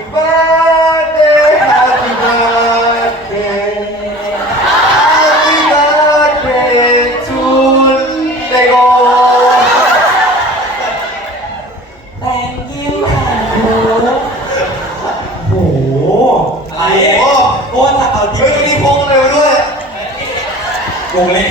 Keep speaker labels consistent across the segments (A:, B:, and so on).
A: birthday Happy birthday Happy birthday to Lego
B: Thank you โอ้โหอะไรโอ้ถ้าเอาที่
A: เฮ้ยมีพงอะไรมาด้วย
B: วงเล็ก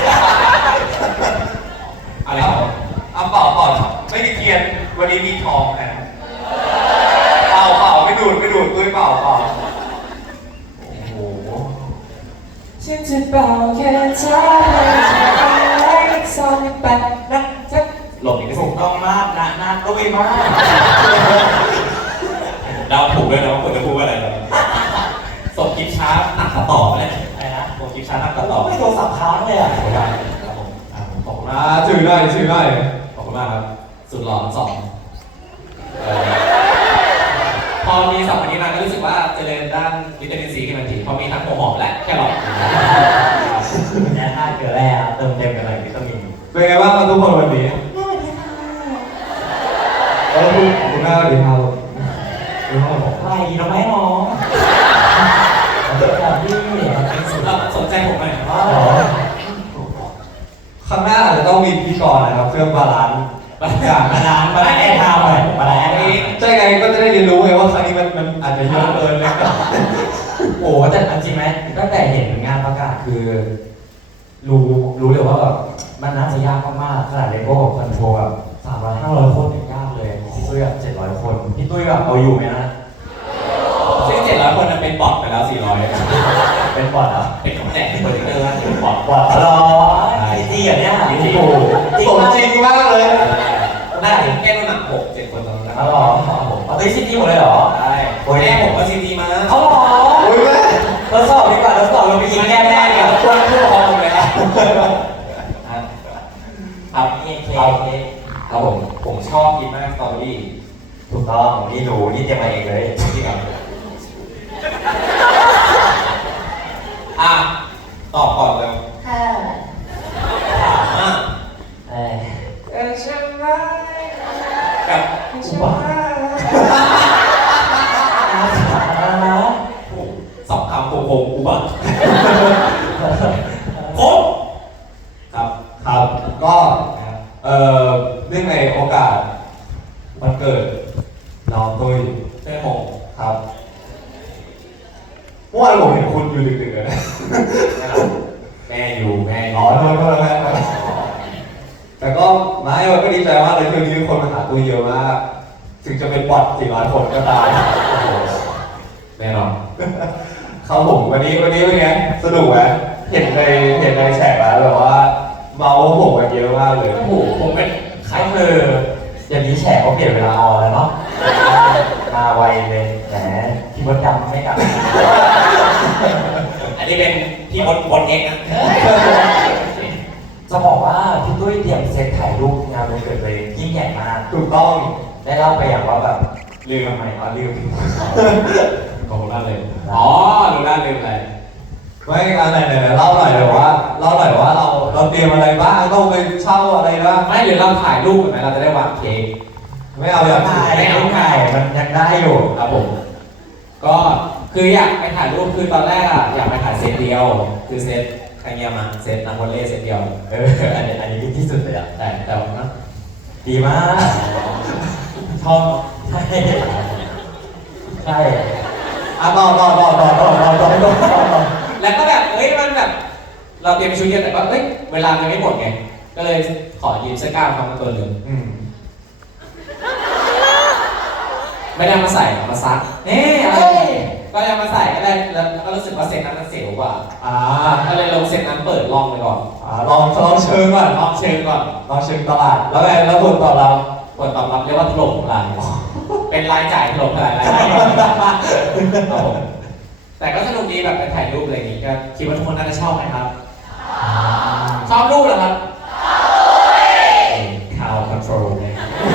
B: อะไรครับ
A: เอาเปล่าไม่มีเทียนวันนี้มีทองนะเปล่าไม่ดูดตุ้ยเปล่าโอ้โห
B: ฉันจะเป่าแค่เธอให้เธอได้ซ้ำไปนะจ๊ะหลบอีกถูกต้องมากนะตุ้ยมากเดาถูกเลยนะว่าควรจะพูดว่าอะไรส่งคลิปช้าหนักต่อเลยอะไรนะส่งคลิปช้าหนักต่อไม่โทรศัพท์ค้างเลยอ่ะครับผมขอบคุณมาก
A: ถือหน่อย
B: ขอบคุณมากครับสุดหล่อทั้งสองพอมีสองคนนี้มาก็รู้สึกว่าเจริญด้านวิตามินซีขึ้นมาทีพอมีทั้งหัวหอมและแครอทเนี่ยถ้าเกลือแร่เติมเต็มกันเลยวิตามิน
A: เป็นไงบ้างครับทุกคนวันนี้คุณแม่สวัสดีครับคุณพ่อผม
B: ใครเราไหมน้องแบบที่สนใจผมไหม
A: ข้างหน้าอาจจะต้องมีพิธีกรนะครับเพื่อบาลานซ์บาลานซ์แอร์ทาวน์หน่อยบาลานซ์ใช่ไงก็จะได้เรียนรู้ไงว่าครั้งนี้มันอาจจะเยอะเกินเลย
B: โอ้แต่จริงไหมตั้งแต่เห็นงานประกาศคือรู้เลยว่าแบบมันน่าจะยากมากๆขนาดเลโก้กับคอนโทรแบบ300-500 คนเนี่ยยากเลยพี่ตุ้ยแบบ700 คนพี่ตุ้ยแบบเอาอยู่ไหมนะซึ่ง700 คนนั้นเป็นบอทไปแล้ว400เป็นบอทอ่ะเป็นของแจกเป็นโปรเจคเตอร์ว่าเป็นบอทเหรอจริงเหรอเนี่ยจริง
A: จริงมากเลย
B: น่าจะแก้น้ำหนัก6-7 คนตอนนั้นอ๋อเอาตัวซีดีหมดเลยเหรอใช่แม่ผมก็ซีดีมาเอาหรอทดสอบดีกว่าทดสอบเราไปยิงแก้แม่ดีกว่าช่วยผู้ปกครองเลยครับครับครับผมชอบกินมากสตรอเบอรี่ถูกต้องนี่ดูนี่เตรียมมาเองเลยที่กับตอบก่อนเลย
C: ค่ะ
B: ถามมาก
C: ใช่ไหม
B: กับ
C: ใช่ไหม
B: สองคำโค้งอุบัติโค้ง
A: ครับก็เนื่องในโอกาสวันเกิดน้องตุ้ย
B: เต้โมง
A: ครับเมื่อวานผมเห็นคุณอยู่ดึกๆเลยนะ
B: แม่อยู่
A: อ๋อโทษแต่ก็ไม่วันก็ดีใจมากเลยที่วันนี้คนมาหาตุ้ยเยอะมากถึงจะเป็นบอท400 คนก็ตาย
B: แน่นอน
A: ครับผมวันนี้เป็นไงสนุกไหมเห็นในแชทแล้วแบบว่าเมาผมกันเยอะมากเลย
B: โอ้โหผมเป็นใครคืออย่างนี้แฉเขาเปลี่ยนเวลาออนแล้วเนาะมาไวเลยแหมพี่มดดำไม่กลับอันนี้เป็นพี่มดเองนะจะบอกว่าพี่ตุ้ยเตรียมเซตถ่ายรูปงานวันเกิดเลยยิ่งใหญ่มาก
A: ถูกต้อง
B: ได้เล่าไปอย่างว่าแบบลืมทำไมลืมของล่าเลยรู้ล่าลืมอะไร
A: ไม่อะไรเล่าหน่อยเลยว่าเราเตรียมอะไรบ้างต้องไปเช่าอะไรบ้าง
B: ไม่หรือเราถ่ายรูปไหมเราจะได้วางเค้ก
A: ไม่เอาอย่าง
B: ไม่เอาถ่ายมันยังได้อยู่ครับผมก็คืออยากไปถ่ายรูปคือตอนแรกอยากไปถ่ายเซตเดียวคือเซตใครเงียมาเซตนักวอลเลย์เซตเดียวอันนี้ที่สุดเลยแต่ว่าดีมากชอบใช่
A: ต่อ
B: แล้วก็แบบมันแบบเราเตรียมชุดเยอะแต่ว่าเวลามันไม่หมดไงก็เลยขอยืมเสื้อกล้ามมาตัวหนึ่งไม่ได้มาใส่มาซักอะไรก็ยังมาใส่ก็ได้แล้วก็รู้สึกว่าเซตนั้นมันเสียวกว่าก็เลยลงเซตนั้นเปิดลองไปก่อน
A: ลองเชิงก่อน
B: ลองเชิง
A: ตลาดแล้วผลตอบรับ
B: เรียกว่าถล่มทลายเป็นรายจ่ายถล่มทลายรายได้แต่ก็สนุกดีแบบไปถ่ายรูปอะไรอย่างงี้ก็คิดว่าทุกคนน่าจะชอบไหมครับชอบรูปเหรอครับคาวคอนโทรลเลย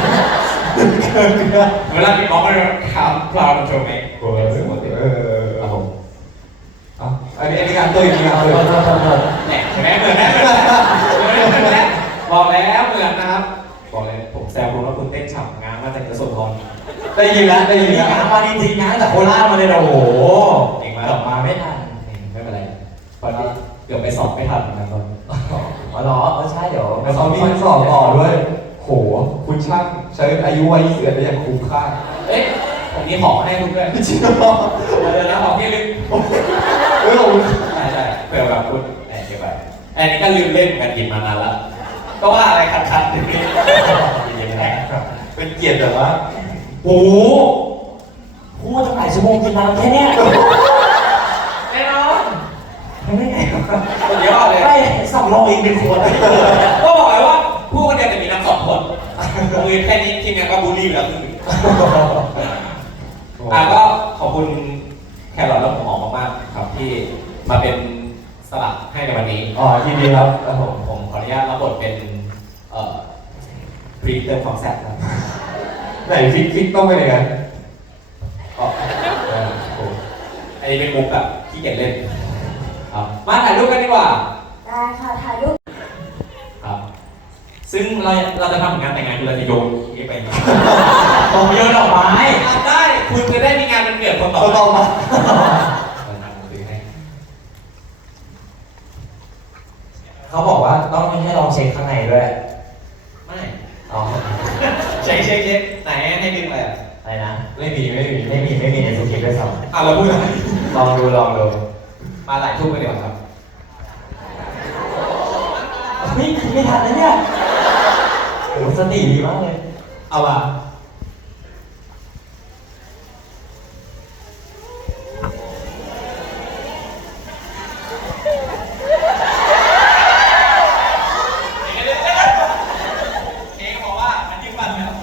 B: เวลาพี่บอกว่าคาวคอนโทรลไหม
A: ครับผมอันนี้การตุ้ยเนี่ย
B: ใช่ไหมเหมือนบอกแล้วเหมือนนะครับบอกเลยผมแซวคุณว่าคุณเต้นฉ่ำงานมาจากกระสุนทอง
A: ได้ยินแล้วได้ยิน
B: นี่
A: แล้ว
B: งานมาจริงๆนะแต่โคราชมาเลยนะโอ้โห
C: เก่ง
B: ก
C: มาก
B: ลับมาไม่ทัน
C: ไม่เป็นไรตอนนี้เกือบไปสอบไม่ทันเหมือนกันตอน
B: อ๋อเหรอใช่เดี๋ยว
A: แล้วเขามีสอบต่อด้วย โห คุณช่างใช้อายุวัย21ได้อย่างคุ้มค่า
C: เอ๊ะผมมีของให้คุณด้วย
A: จริงเหรอ
C: เดี๋ยวนะของที่ลืม
A: เฮ้ยขอบคุณ
C: ใช่ใช่เผื่อแบบคุณเก็บไว้อันนี้ก็ลืมเล่นเหมือนกันหยิบมานานแล้วก็ว่าอะไรคัดๆอย่างนี้ยินดีนะครับ
A: เป็นเกียรติแบบว่า
B: โอ้โหพูดตั้งหลายชั่วโมงกินน้ำแค่เนี้ย
C: แน่นอน
B: ทำได้ไงวะ
C: สุดยอดเลย
B: ไม่สำรองอีกเป็นขวด
C: ก็บอกเลยว่าพูดคนเดียวแต่มีน้ำสองคนมือแค่นี้ทีมงานก็บูลลี่ไปแล้วครึ่งหนึ่งก็ขอบคุณแครอทและผมหอมมากๆครับที่มาเป็นสลับให้ในวันนี้
A: อ๋อยินดีครับ
C: ผมขออนุญาตรับบทเป็นพรีเติมความแซ่บครับ
A: ไหนฟิกต้องไปไหนกัน
C: ก็อันนี้เป็นมุกแบบที่เกียจเล่นครับมาถ่ายรูปกันดีกว่า
D: ได้ค่ะถ่ายรูป
C: ครับ ซึ่งเราจะทำงานแต่งงานคือเราจะโยนนี้ไป
B: ผมโยนดอกไม้
C: ได้คุณจะได้มีงานวันเกิดคนต่อ
A: ก็
C: ไป
A: ต้องมา
B: เขาบอกว่าต้องให้ลองเช็คข้างในด้วย
C: ไม่
B: อ๋อ
C: เช็คไหนให้ดึงอะไรอ่ะ
B: อะไรนะ
A: ไม่มีไม่มี
B: ไม่มีในสคริปต์ด้วยซ้
C: เราพูดอะไร
B: ำลองดู
C: มาหลายทุ่มไปเดี๋ยวครับ
B: เฮ้ยคิดไม่ทันนะเนี่ยโอ้สติดีมากเลย
A: เอามา
C: เค้กบอกว่ามันยิ้มฟันครับ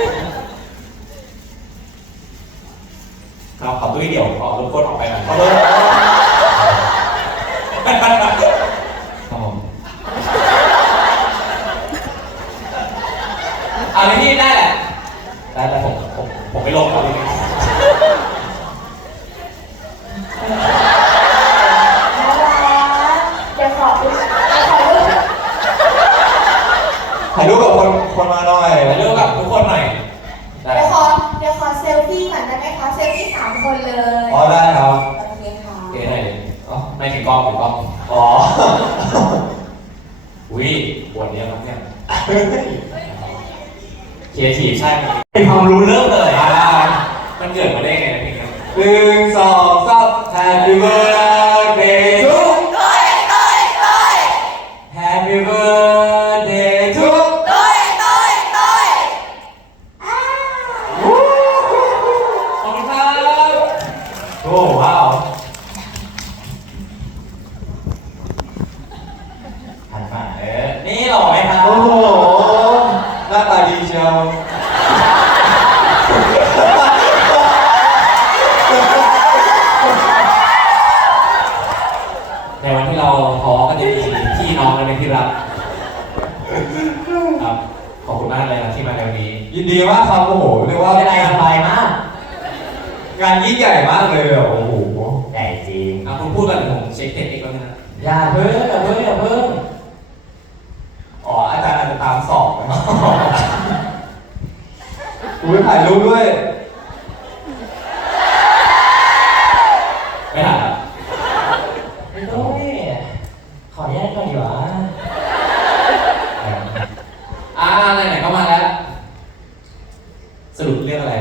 C: เราขอตุ้ยเดี่ยวขอรบกวนออกไปหน่อยขอโทษ
A: ครับผม
C: เอาในที่ได้แหละได้แต่ผมไม่ลงเขาเลย
D: น่ารักเดี๋ยวขอรูป
A: ถ่ายรูปกับคนมาหน่อย
C: ไปเรื่องกับทุกคนหน่อยได้
D: เดี๋ยวขอเซลฟี่ก่อนได้ไหมคะเซลฟี่3 คนเลย
A: อ๋อได้ครับ
D: โอเคค่ะ
C: โอเคหน่อยไม่ถึงกล้องถึงกล้อง
A: อ๋อ
C: อุ้ยปวดเนี้ยครับเนี่ยเคียร์ทีใช่ไหม
B: เป็นความรู้เริ่มเลย
C: มันเกิดมาได้ไงนะเพลงนี้
A: 1 2 3 Happy birthday to Happy birthday to
C: ขอบคุณครับ
A: โอ้ว้าว
B: หันมานี่หล่อไหมครับ
A: โอ้โหหน้าตาดีเชียว
C: ในวันที่เราท้อก็จะมีพี่น้องกันเป็นที่รักครับขอบคุณมากเลยนะที่มาในวันนี้
A: ยินดีมากครับโอ้โหเรียกว่า
B: เป็นไรสบายมาก
A: งานยิ่งใหญ่มากเลยอะโอ้โห
B: ใหญ่จริง
C: คุณพูดกันผมเช็คเทคนิคแล้วนะ
B: อย่าเพิ่ง
A: อ๋ออาจารย์อาจจะตามสอบนะครับคุณไปถ่ายรูปด้วย
C: ไม่ถ่ายแล้ว
B: ไม่ต้องนี่ขออนุญาตก่อนดีกว่า
C: ไหนๆก็มาแล้ว สรุปเรื่องอะไร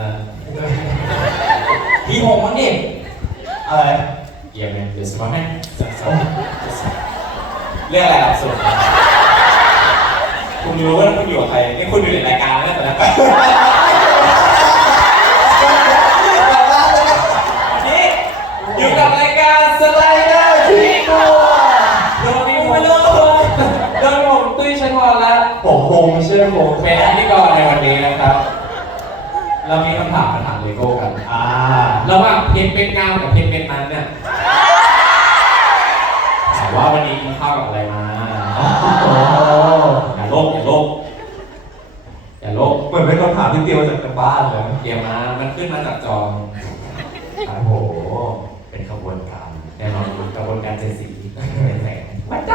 B: พี่หงมั้งดิ
A: อะไร
C: เยี่ยมเลยเดี๋ยวสมัครให้เรื่องอะไรครับสรุปคุณรู้ว่าคุณอยู่กับใครนี่คุณอยู่ในรายการแล้วแต่ละนี่อยู่กับรายการสไลเดอร์ที่ตัวโดนนี่ผมโดนผมตุ้ยชัยพรและ
A: ผมคงไม่เชื่อผม
C: เป็นพิธีกรในวันนี้นะครับ เรามีคำถามมาถามเลโก้กัน ระหว่างเพชรเป็นงามกับเพชรเป็นนั้นเนี่ยถามว่าวันนี้กินข้าวกับอะไรมา อย่าโลภอย่าโลภอย่าโลภ
A: เหมือนเป็นคำถามที่เตรียมมาจากทางบ้านเลย
C: เดี๋ยวมามันขึ้นมาจากจอ
B: โอ้โห เป็นขบวนการ
C: แน่นอนกระบวนการเจดสีเป็นแสงมาจ้า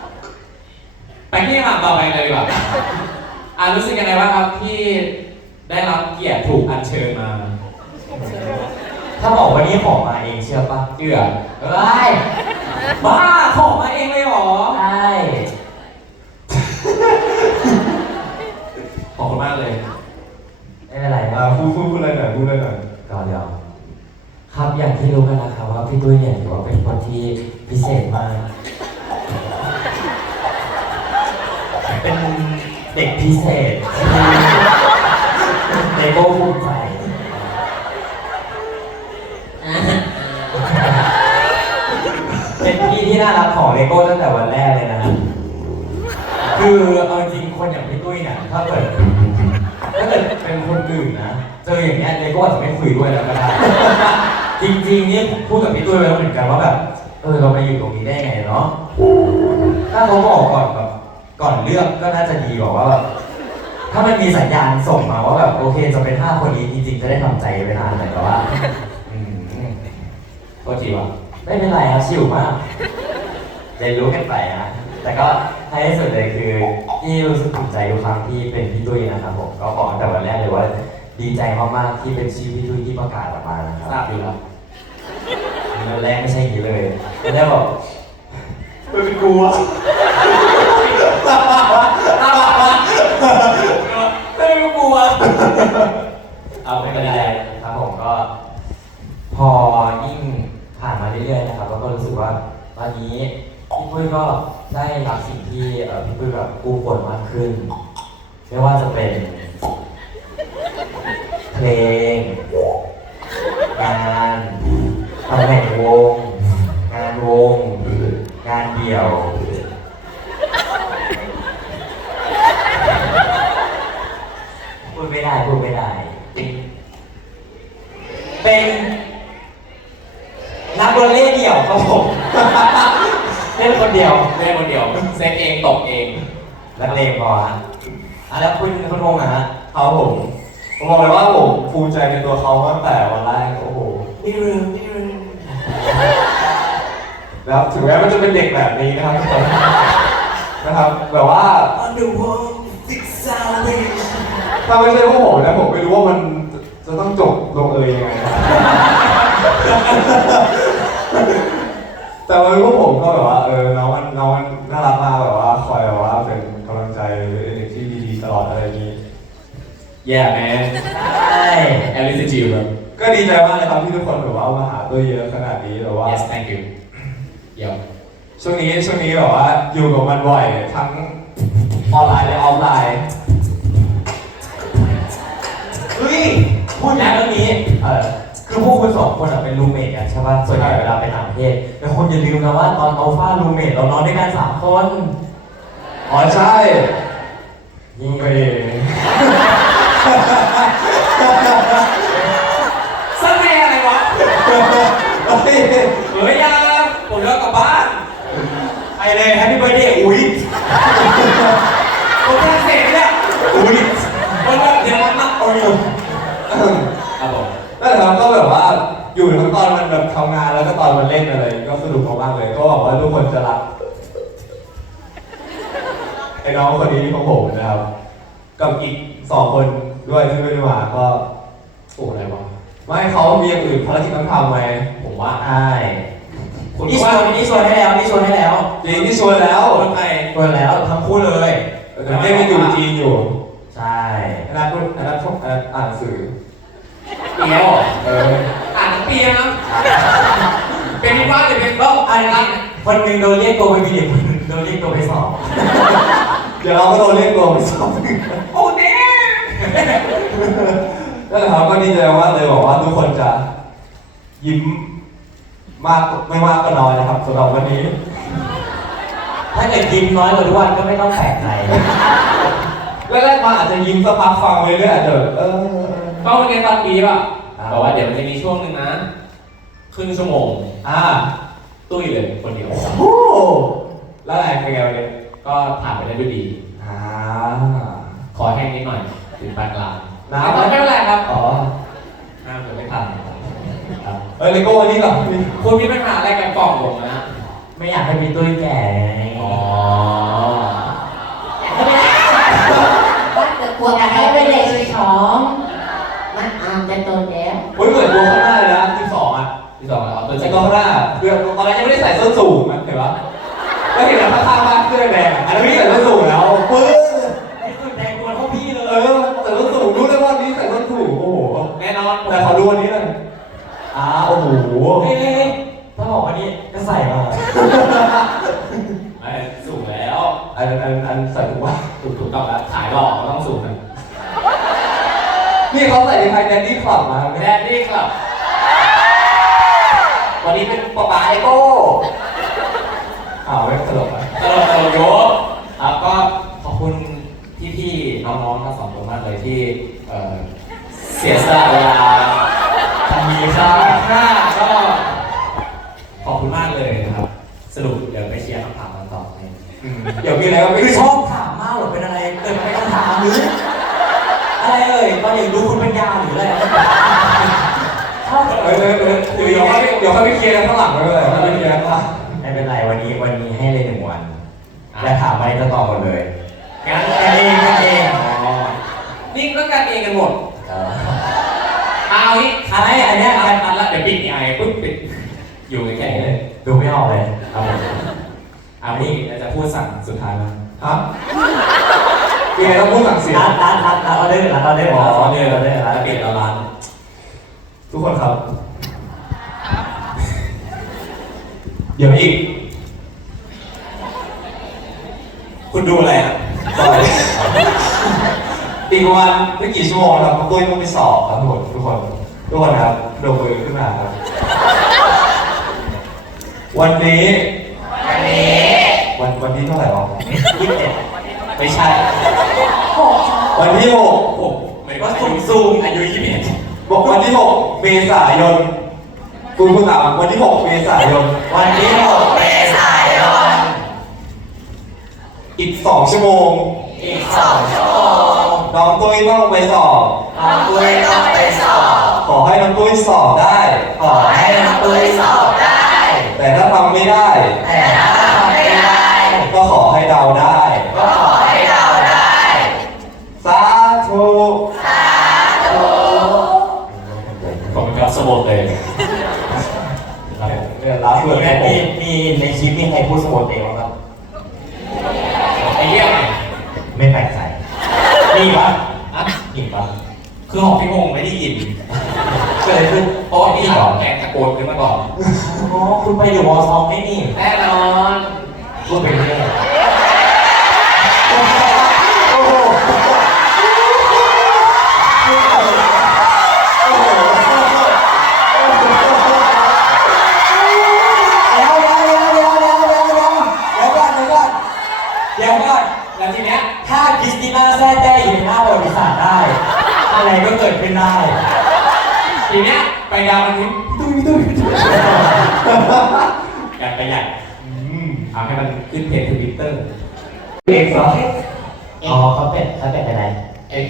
C: ไปที่คำถามต่อไปเลยดีกว่ารู้สึกยังไงบ้างครับที่ได้รับเกียรติถูกอัญเชิญมา
B: ถ้าบอกว่านี่ของมาเองเชื่อปะ
C: เชื่อ
B: เอ้ย
C: บ้าของมาเองเลยเหรอ
B: ใช่
C: ขอบคุณมากเลย
B: ไม่เป็นไรนะ
A: พูดอะไรหน่อยพูดอะไรหน่อย
B: ก็เดี๋ยวครับอย่างที่รู้กันนะครับว่าพี่ตุ้ยเนี่ยถือว่าเป็นคนที่พิเศษมาก เป็นเด็กพิเศษในโก้ภูมิใจเป็นพี่ที่น่ารักของเลโก้ตั้งแต่วันแรกเลยนะ คือเอาจริงคนอย่างพี่ตุ้ยเนี่ยถ้าเกิดเป็นคนอื่นนะเจออย่างเงี้ยเลโก้อาจจะไม่คุยด้วยแล้วก็ได้ จริงๆนี่พูดกับพี่ตุ้ยไปแล้วเหมือนกันว่าแบบเรามาอยู่ตรงนี้ได้ไงเนาะถ้าเขาบอกก่อนแบบก่อนเลือกก็น่าจะดีกว่าว่าแบบถ้ามันมีสัญญาณส่งมาว่าแบบโอเคจะเป็น5คนนี้จริงๆจะได้ทำใจไปนานแต่ว่า
C: โทษทีว่ะ
B: ไม่เป็นไรครับชิวมากเรียนรู้กันไปนะแต่ก็ท้ายที่สุดเลยคือที่รู้สึกภูมิใจทุกครั้งที่เป็นพี่ตุ้ยนะครับผมก็บอกตั้งแต่วันแรกเลยว่าดีใจมากๆที่เป็นชื่อพี่ตุ้ยที่ประกาศออกมานะครับ
C: ทราบอยู่แล้ว
B: วันแรกไม่ใช่อย่างนี้เลยวันแรกบอก
A: เป็นกูอะ
C: ไม่กลัว
B: เอาไม่เป็นไรครับผมก็ พอยิ่งผ่านมาเรื่อยๆนะครับแล้วก็รู้สึกว่าตอนนี้พี่ปุ้ยก็ได้รับสิ่งที่พี่ปุ้ยแบบกู้คนมากขึ้นไม่ว่าจะเป็นเพลงงานตำแหน่งวงงานวงงานเดี่ยวพูดไม่ได้เป็นนักวอลเลย์เดี่ยวครับผมเล่นคนเดียว
C: เล่นคนเดียวเซตเองตกเอง
B: นักเลงพอฮะแล้วคุณวงอะฮะ
A: เขาผมบอกเลยว่าผมภูมิใจในตัวเขาตั้งแต่วันแรกโอ้โห
B: นี่เรื่อง
A: แล้วถึงแม้มันจะเป็นเด็กแบบนี้นะครับทุกคนนะครับแบบว่า ถ้าไม่ใช่พวกผมนะผมไม่รู้ว่ามันจะต้องจบลงเอยยังไงนะ แต่ว่าพวกผมก็แบบว่าน้องมันน่ารักมากแบบว่าคอยแบบว่าเป็นกำลังใจหรือเด็กที่ดีๆตลอดอะไรอย่างนี้
C: Yeah man
B: ใช่
C: at least it's you bro
A: ก็ดีใจมากเลยครับที่ทุกคนแบบว่ามาหาตัวเยอะขนาดนี้แบบว่า
C: yes thank you เดี๋ยว
A: ช่วงนี้แบบว่าอยู่กับมันบ่อยทั้งออนไลน์และออฟไลน์
B: เฮ้ยพูดนะเรื่องนี้คือพวกคุณ2คนเป็นรูเมทกันใช่ป่ะส่วนใหญ่เวลาไปต่างประเทศแต่คุณอย่าลืมนะว่าตอนอัลฟารูเมทเรานอนด้วยกัน3 คน
A: อ๋อใช่
B: นี่
A: เฮ้ย
C: สักแน่อะไรวะ
A: เฮ้ย
C: เฮ้ยยาผมเลิกกลับบ้าน
B: ไปเลยแฮปปี้เบิร์ดเดย์อุ้ย
C: ผมแค่เสร็จเนี่ย
B: อุ้ย
C: วันละเดี๋ยวมันนักเอาอยู่ครับผม
A: นั่นแหละครับก็แบบว่าอยู่ทั้งตอนมันแบบทำงานแล้วก็ตอนมันเล่นอะไรก็สนุกมากๆเลยก็หวังว่าทุกคนจะรักไอ้น้องคนนี้ของผมนะครับกับอีก2 คนด้วยที่ไม่ได้มาก็
C: โอ้อะไรวะ
A: ไม่เขามีอย่างอื่นภารกิจต้องทำไหม
C: ผมว่า
B: ใช่นี่ชวนให้แล้ว
A: จริงที่ชวนแล้ว
C: คนไทย
B: ชวนแล้วทั้งคู่เลย
A: แต่ไม่ได้อยู่จีนอยู่
B: ใช่
A: อันนั้นอ่านหนังสือ
C: เปียวอ่านทั้งปีนะเป็นที่บ้านหรือเป็นรอบ
B: อันนี้คนหนึ่งโดนเรียกตัวไปบินอีกคนหนึ่งโดนเรียกตัวไปสอบ
A: เดี๋ยวเราก็โดนเรียกตัวไปสอบ
C: โอ้เด้
A: นั่นแหละครับก็ดีใจมากเลยบอกว่าทุกคนจะยิ้มมากไม่มากก็น้อยนะครับสำหรับวันนี้
B: ถ้าเกิดยิ้มน้อยกว่าทุกวันก็ไม่ต้องแปลกใจ
A: แรกๆมาอาจจะยิ้มสักพักฟังไปเรื่อยอาจจะ
C: ก็เมื่อกี้ตอนปีป่ะบอกว่าเดี๋ยวมันจะมีช่วงหนึ่งนะครึ่งชั่วโมง ตุ้ยเลยคนเดียว
A: โอ้แล้วอะไรเป็นไงวันนี้
C: ก็ผ่านไปได้ด้วยดี ขอแห้งนิดหน่อยถึงปานกลางไม่เป็นไรครับ
A: อ๋อ
C: น้ำจะไม่ผ่านครับ
A: เลโก้วันนี้ก่อน
C: คุณมีปัญหาอะไรกับกล่องผมนะ
B: ไม่อยากให้พี่ตุ้ยแก่ไง
C: อ๋อ
D: บ้านเกิดกลัวกันให้เป็นเด็ก
B: ช้อง
D: จะโตแล้ว
A: เฮ้ยเหมือนตัวข้างหน้าเลยนะ12อ่ะ
C: ที่สองแล้วตัว
A: ไอ้
C: จริง
A: ตัวข้างหน้าคือตอนนั้นยังไม่ได้ใส่ส้นสูงนะเห็นปะก็เห็นแล้วข้างๆบ้านเสื้อแดงอันนั้นไม่ใส่ส้นสูงแล้วปึ๊บ
B: นี่คือแดงกวนพวกพี่เล
A: เอย อใส่ส้นสูงรู้เลยว่านี้ใส่ส้นสูงโอ้โห
C: แน่นอน
A: แต่ขอดูอันนี้หน่อยโอ้โห
B: เฮ้ยถ้าบอกว่านี่ก็ใส่มา
C: ไอ้สูงแล้ว
A: อันใส่ถูกป่ะ
C: ถูกต้องแล้วขายหลอกก็ต้องสูงนะ
A: นี่เขาใส่ในไทยแดนดี้คลับมา
C: แดนดี้ครับ
A: วันนี้เป็นปะปาไอโก้ไม่ตลกอ่ะ
C: ตลกโยกครับก็ขอบคุณพี่ๆน้องๆทั้งสองคนมากเลยที่เสียสละเวลาทำมีค่าก็ขอบคุณมากเลยนะครับสรุปเดี๋ยวไปเคลียร์คำถามกันต่อใน
A: เดี๋ยวมีอะไรก็ไม่
B: คือชอบถามมากหรือเป็นอะไรเกิดมาเป็นคำถามหรืออะไรเอ่ยตอนอย่างดูคุณปัญญาหรืออะไรชอบ
A: เดี๋ยวค่อยไปเคลียร์กันข้างหลังไปเลยค่อยไปเคลียร์ข้างหลัง
B: ไม่เป็นไรวันนี้ให้เลย1 วันและถามอะไรจะตอบหมดเลย
C: งั้น
B: กันเองกันเอง
C: นี่ก็การเองกันหมดเอางี้
B: อะไรอันเนี้ย
C: อันละเดี๋ยวปิดไอปุ๊บปิดอยู่ใกล้ๆเลย
B: ดูไม่ออกเลยเอาหมด
C: นี่จะพูดสั่งสุดท้ายมั้ย
A: ฮะมีอะไรต้องพูดสั่งเสียง
B: รัดออเดอร์รัดออเดอร์รัดออเดอร์รัดออเดอร์รัด
C: แล้วปิดร้าน
A: ทุกคนครับ เดี๋ยวอีก
C: คุณดูอะไรครับ
A: ต่อยอีกประมาณไม่กี่ชั่วโมงครับตุ้ยต้องไปสอบครับทุกคนครับลงมือขึ้นมาครับ วันนี้วันที่เท่าไหร่วะ
B: 21ไม่ใช่
A: วันที่6
C: ผมหมายว่าซูมอายุ21
A: บอกวันที่ 6 เมษายนคุณถามวันที่ 6 เมษายน
B: วันที่6 เมษายน
A: อีก 2 ชั่วโมง
B: อีก2 ชั่วโมง
A: น้องตุ้ยต้องไปสอบ
B: น้องตุ้ยต้องไปสอบ
A: ขอให้น้องตุ้ยสอบได้
B: ขอให้น้องตุ้ยสอบได้
A: แต่ถ้าทำไม่ได้
B: แต่ถ้าทำไม่ได้
A: ก็ขอให้เดาได้
B: ก็ขอให้เดาได้
A: สาธุ
C: ผมเป็นกับสมบูรณ์เลย
A: เนี่ยรับเพื่อนครับผม
B: มีในคลิปมีใครพูดสโมเตลบ้างครับ
C: ไอ้เหี้ย
B: ไม่แปลกใจมีปะ
C: อ่ะ
B: มีปะ
C: คือของพี่งงไม่ได้ยิน
B: เกิดอะไรขึ้น
C: เพราะว่าพี่แกตะโกนขึ้นมาก่อน
B: อ๋อคุณไปอยู่วอลซองไม่นี่
C: แน่นอน
B: พูดไปเรื่อย
A: โอ้โห
B: เดี๋ยวก่อน
C: แล้วทีเนี้ย
B: ถ้าคริสติน่าแซ่ได้อยู่ในหน้าประวัติศาสตร์ได้ อะไรก็เกิดขึ้นได้
C: ทีเนี้ยไปดาวมันนี้ตุ้ยอยากประหยัดเอาให้มันขึ้นเพจทวิตเตอร์
A: เอกเหรอ
B: อ๋อเขาเป็นอะไร
C: X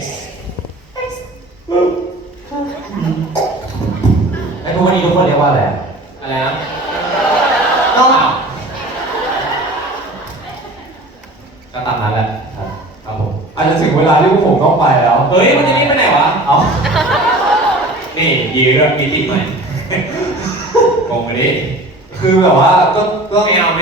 B: แล้วทุกวันนี้ทุกคนเรียกว่าอะไร
C: อะไรนะ
B: น้อง
C: ก็ตามนั้นแหละครับผม
A: อาจจะถึงเวลาที่พวกผมต้องไปแล้ว
C: เฮ้ยมันจะรีบไปไหนวะ
A: เอา
C: นี่ยีเรื่องมีติดใหม่งงไปดิ
A: คือแบบว่าก็
C: ไม่เอา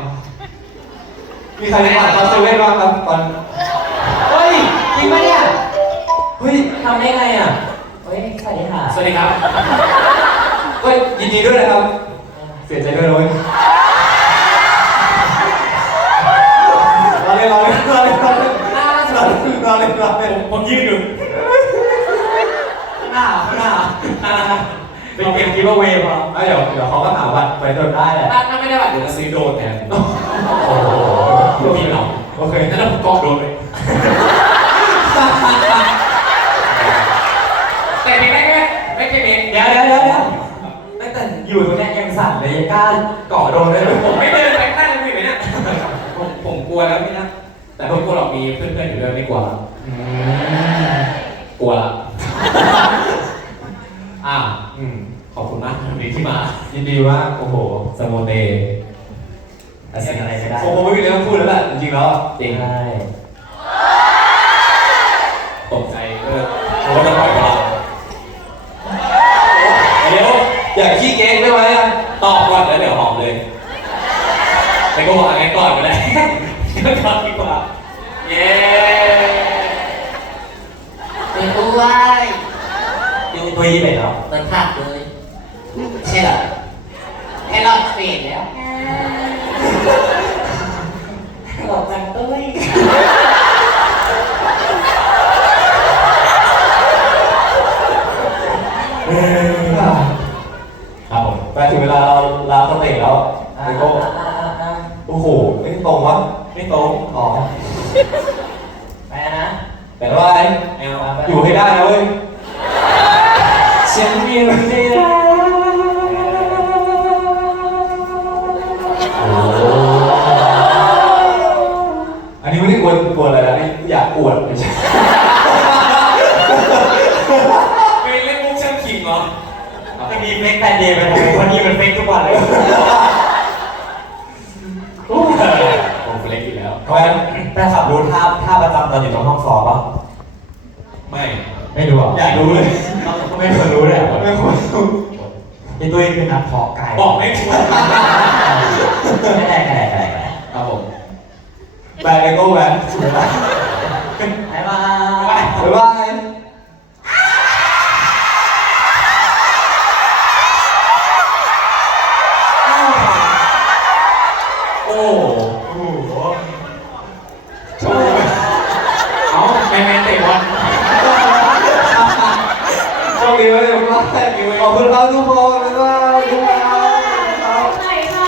A: มีใครผ่านตอนเซเว่นบ้างครับตอน
B: เฮ้ยจริงปะเนี่ย
A: เฮ้ย
B: ทำได้ไงอ่ะเฮ้ยสวัสดีค่ะ
C: สวัสดีครับ
A: ก็ยินดีด้วยนะครับ เสียใจด้วยเลยรอเล่น
C: ผมยืนอยู่
B: หน้าเป็นเกมกิฟต์เวย์พอ
A: เดี๋ยวเขาก็หาบัตรไปจนได้แหละ
C: ถ้าไม่ได้บัตรเดี๋ยวจะซื้อโดรนแทน
A: โอ้โห
C: พี่เรา
A: โอเค
C: งั้นเรากองโดรนไปแต่ไม่ไม่เคยมี
B: เดี๋ยวตั้งแต่อยู่ตรงนี้ยังสั่นเลยยังกล้าเกาะโดนเลย
C: ผมไม่เดินไปข้างหน้าเลยไหมเนี่ยผมกลัวแล้วพี่นะแต่ไม่กลัวหรอกมีเพื่อนๆอยู่ด้วยไม่กลัวแล้วกลัวละขอบคุณมากที่มา
A: ยินดีมากโอ้โห
C: สโมเต
B: ตัดสินอะไรไม่ได้
A: ผมไม่มีเรื่องพูดแล้วแหละจริงๆแล้ว
C: จริง
B: ใช่
C: ตกใจเพราะว่าจะปล่อยเรา
A: ขี้เก๊กได้ไหม
C: ตอบก่อนแล้วเดี๋ยวหอมเลยแต่ก็บอกงั้นก่อนก็ได้ก่อนดีกว่าเย้
E: เป็นด้วย
B: ยังมีตัวยี่เป็ดเหรอ
E: เปิดผักเลยใช่เหรอแค่รอดเฟดแล้วหลอกจังตุ้ย
B: ครับผม
A: ไปถึงเวลาเราลาสเตจแล้วเลโก้โอ้โหไม่ตรงวะ
B: ไม่ตรง
A: อ๋อ
B: ไปนะ
A: แต่ว่าอะไร
B: แอล
A: อยู่ให้ได้นะเว้ย
B: ฉันอยู่ไม่ได้
A: อันนี้ไม่ได้กวนอะไรนะนี่อยากอวดไม่ใช่
C: ไม่เล่นมุกช่างขิงเหรอ
B: จะมีเฟกแฟนเดย์ไปทำไมวันนี้มันเฟกทุกวันเลย
C: โอ้เล็กอยู่แล้ว
A: เพราะฉะนั้น
B: แต่ขับรู้ท่าประจำตอนอยู่ตรงห้องสอบปะ
C: ไม่
B: ไม่รู้อ่ะ
A: อยากรู้เลย
B: ไม่เคยรู้เลย
A: ไม่ควรรู้
B: ไอ้ตุ้ยคือนักเพาะกาย
C: บอกไม่ควร
B: ไม่ได้
C: ครับผม
A: แบนเลโก้แบน
B: บ๊ายบาย
A: บ๊ายบาย
C: โอ้เอาแมนเตะบอล
A: โชคดีไว้เลยบ๊ายบายขอบคุณครับทุกคนบ๊ายบายบ๊ายบาย
D: ไหนค่ะ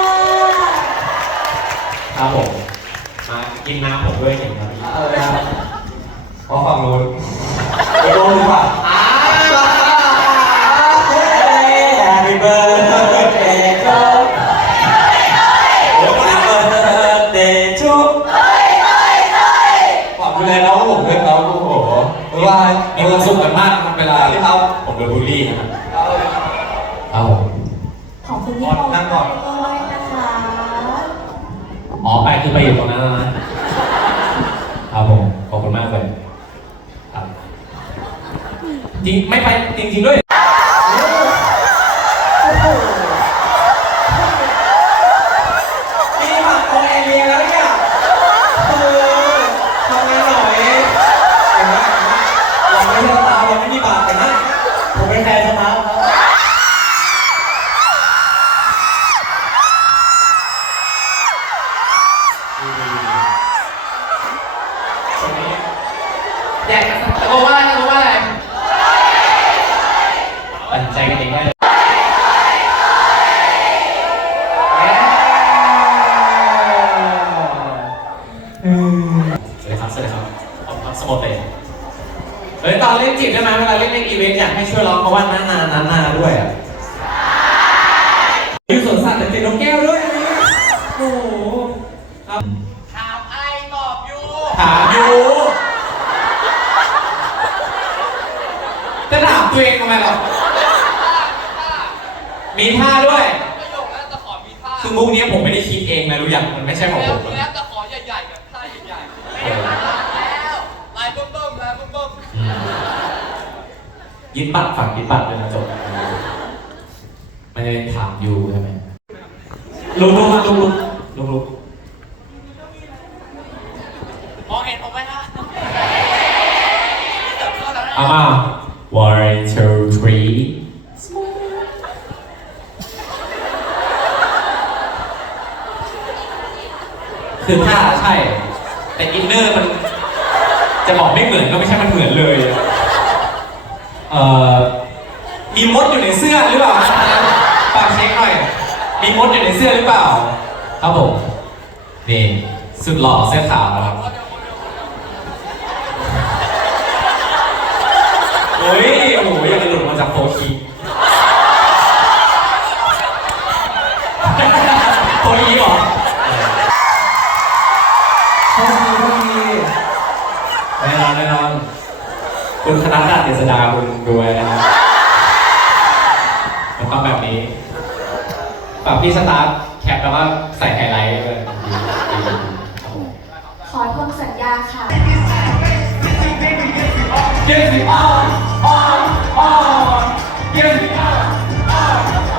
C: ครับผมมากินน้ำผมด้วยเห็นครับ
A: อ๋อฝั่งนู้นเลโก้รู้ป่ะ
B: Happy birthday to birthday to
A: ฝากดูแลน้องผมด้วยครับโอ้โหบ๊ายบาย
C: มีความสุขกันมากเวลา
A: ที่ครับ
C: ผมโดนบูลลี่นะครับ
B: เอา
D: ขอบคุณที่มองด้วยนะคะ
C: อ๋อไปคือไปอยู่ตรงนั้นแล้วนะครับผมขอบคุณมากเลยครับจริงไม่ไปจริงๆด้วยมีบัตรโอเอเลียแล้วเนี่ยทำงานหน่อยเห็นไหมเราไม่ใช่ตาเราไม่มีบัตรแต่นะ
B: ผมเป็นแฟนสมาร์ทครับ
C: อยากจะตะโกนว่าอะไรตะโกนว่าอะไรตัดใจกันเองได้เลยสวัสดีครับ สวัสดีครับผมครับสโมเตเฮ้ยตอนเล่นจีบได้ไหมเวลาเล่นอีเวนต์อยากให้ช่วยร้องเพราะว่านาด้วยอ่ะอยู่สวนสัตว์แต่ติดนกแก้วด้วยอันนี้โอ้โหครับ
E: ถามไอตอบอยู่
C: ถามอยู่จะถามตัวเองทำไมหรอมีท่าด้วย
E: ประโยคนั้นจะขอมีท่า
C: คือมุกนี้ผมไม่ได้คิดเองนะรู้อย่างมันไม่ใช่ของผม
E: แล้วจะขอใหญ่ๆกับท่าใหญ่ๆไม่ได้แล้วลายเบิ่มๆลายเบิ่ม
C: ยึดบัตรฝั่งยึดบัตรเลยนะจบไม่ได้ถามยูใช่ไหมลุกๆ
E: ๆมองเห็นผมไหมฮะ
C: เอามา one two three คือท่าใช่ แต่อินเนอร์มันจะบอกไม่เหมือนก็ไม่ใช่มันเหมือนเลยมีมดอยู่ในเสื้อหรือเปล่าฝากเช็คหน่อยมีมดอยู่ในเสื้อหรือเปล่าครับผมนี่สุดหล่อเสื้อขาวนะครับโอ้ยโอ้โหยังจะหลุดมาจากโฟคีโฟคีเหรอแน่นอนคุณคณะราษฎรเจษฎาคุณด้วยนะครับมันต้องแบบนี้ฝากพี่สตาร์ทแคปแล้วก็ใส่ไฮไลท์ด้วยครับผม
D: ขอทวงสัญญาค่ะ
C: Get it on, Get it on,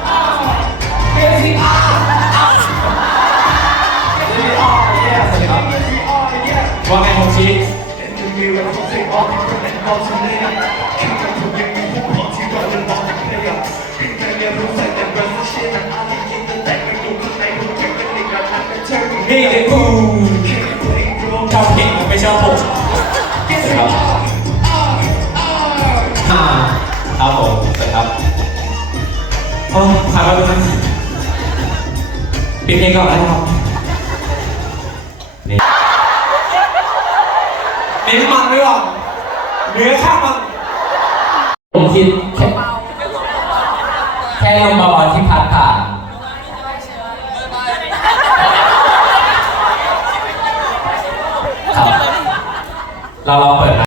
C: ชอบเพลงไม่ชอบผมครับครับผมสวัสดีครับโอ้ผ่านมาเป็นปิดเพลงก่อนนะครับเน้นมันไม่หรอกเนื้อข้างมันผมคิดแค่